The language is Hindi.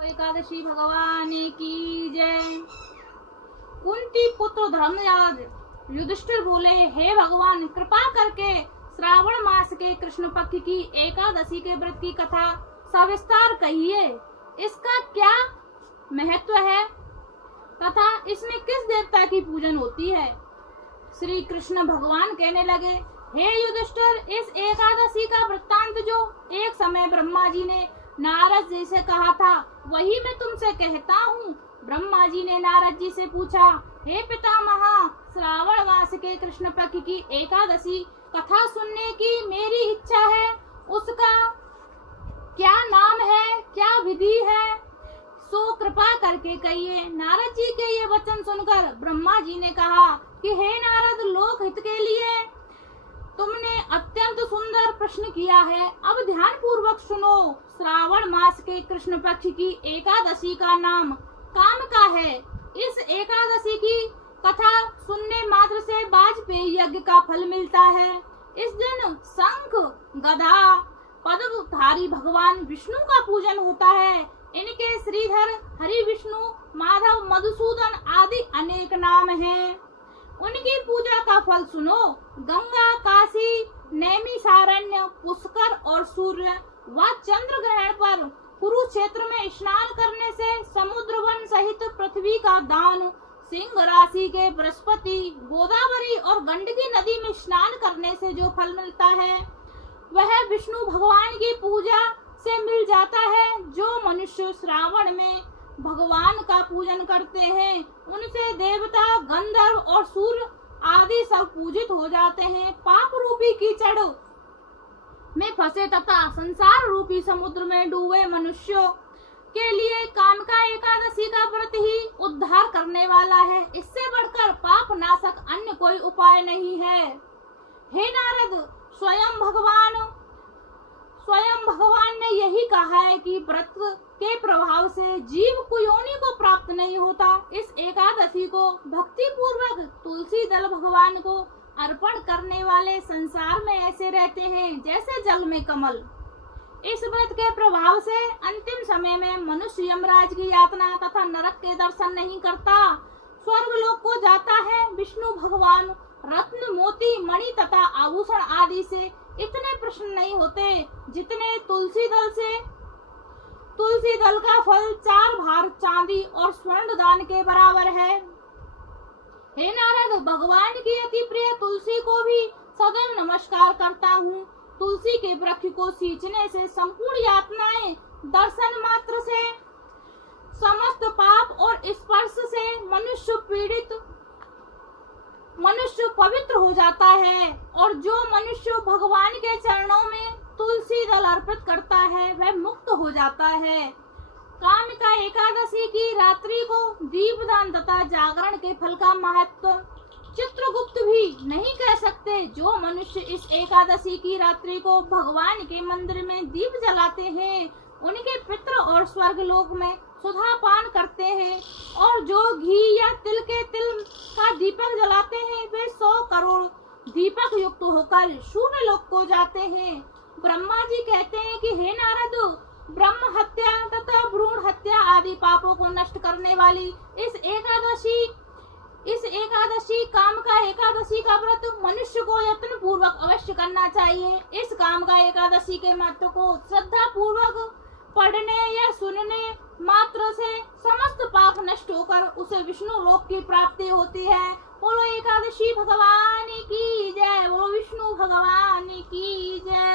एकादशी भगवान की जय। कुंती पुत्र धर्मराज युधिष्ठिर बोले, हे भगवान, कृपा करके श्रावण मास के कृष्ण पक्ष की एकादशी के व्रत की कथा सविस्तार कहिए। इसका क्या महत्व है तथा इसमें किस देवता की पूजन होती है। श्री कृष्ण भगवान कहने लगे, हे युधिष्ठिर, इस एकादशी का वृत्तांत जो एक समय ब्रह्मा जी ने नारद जी से कहा था, वही मैं तुमसे कहता हूँ। ब्रह्मा जी ने नारद जी से पूछा, हे पितामह, श्रावण मास के कृष्ण पक्ष की एकादशी कथा सुनने की मेरी इच्छा है। उसका क्या नाम है, क्या विधि है, सो कृपा करके कहिए। नारद जी के ये वचन सुनकर ब्रह्मा जी ने कहा कि हे नारद, लोक हित के लिए तुमने अत्यंत सुंदर प्रश्न किया है। अब ध्यान पूर्वक सुनो। श्रावण मास के कृष्ण पक्ष की एकादशी का नाम कामका है। इस एकादशी की कथा सुनने मात्र से वाजपेयी यज्ञ का फल मिलता है। इस दिन शंख, गदा, पद्मधारी भगवान विष्णु का पूजन होता है। इनके श्रीधर, हरि, विष्णु, माधव, मधुसूदन आदि अनेक नाम हैं। उनकी पूजा का फल सुनो। गंगा, काशी, नैमिषारण्य, पुष्कर और सूर्य व चंद्र ग्रहण पर कुरुक्षेत्र में स्नान करने से समुद्र वन सहित पृथ्वी का दान, सिंह राशि के बृहस्पति, गोदावरी और गंडकी नदी में स्नान करने से जो फल मिलता है वह विष्णु भगवान की पूजा से मिल जाता है। जो मनुष्य श्रावण में भगवान का पूजन करते हैं उनसे देवता, गंधर्व और सूर्य आदि सब पूजित हो जाते हैं। पाप रूपी कीचड़ में फंसे तथा संसार रूपी समुद्र में डूबे मनुष्यों के लिए कामका एकादशी का व्रत ही उद्धार करने वाला है। इससे बढ़कर पाप नाशक अन्य कोई उपाय नहीं है। हे नारद, स्वयं भगवान ने यही कहा है कि व्रत के प्रभाव से जीव को योनि को प्राप्त नहीं होता। इस एकादशी को भक्ति पूर्वक तुलसी दल भगवान को अर्पण करने वाले संसार में ऐसे रहते हैं जैसे जल में कमल। इस व्रत के प्रभाव से अंतिम समय में मनुष्य यमराज की यातना तथा नरक के दर्शन नहीं करता, स्वर्ग लोक को जाता है। विष्णु भगवान रत्न, मोती, मणि तथा आभूषण आदि से इतने प्रसन्न नहीं होते जितने तुलसी दल का फल 4 भार चांदी और स्वर्ण दान के बराबर है। हे नारद, भगवान की अति प्रिय तुलसी को भी सदैव नमस्कार करता हूँ। तुलसी के वृक्ष को सींचने से संपूर्ण यातनाएं, दर्शन मात्र से समस्त पाप और स्पर्श से मनुष्य पवित्र हो जाता है। और जो मनुष्य भगवान के चरणों में तुलसी दल अर्पित करता है वह मुक्त हो जाता है। कामिका एकादशी की रात्रि को दीपदान तथा जागरण के फल का महत्व चित्रगुप्त भी नहीं कह सकते। जो मनुष्य इस एकादशी की रात्रि को भगवान के मंदिर में दीप जलाते हैं उनके पितर और स्वर्ग लोक में सुधा पान करते हैं। और जो घी या तिल का दीपक जलाते हैं वे 100 करोड़ दीपक युक्त होकर शून्य लोक को जाते हैं। ब्रह्मा जी कहते हैं कि हे नारद, ब्रह्म हत्या तथा भ्रूण हत्या आदि पापों को नष्ट करने वाली इस एकादशी कामका एकादशी का व्रत मनुष्य को यत्न पूर्वक अवश्य करना चाहिए। इस कामका एकादशी के महत्व को श्रद्धा पूर्वक पढ़ने या सुनने मात्र से समस्त पाप नष्ट होकर उसे विष्णु लोक की प्राप्ति होती है। बोलो एकादशी भगवान की जय, बोलो विष्णु भगवान की जय।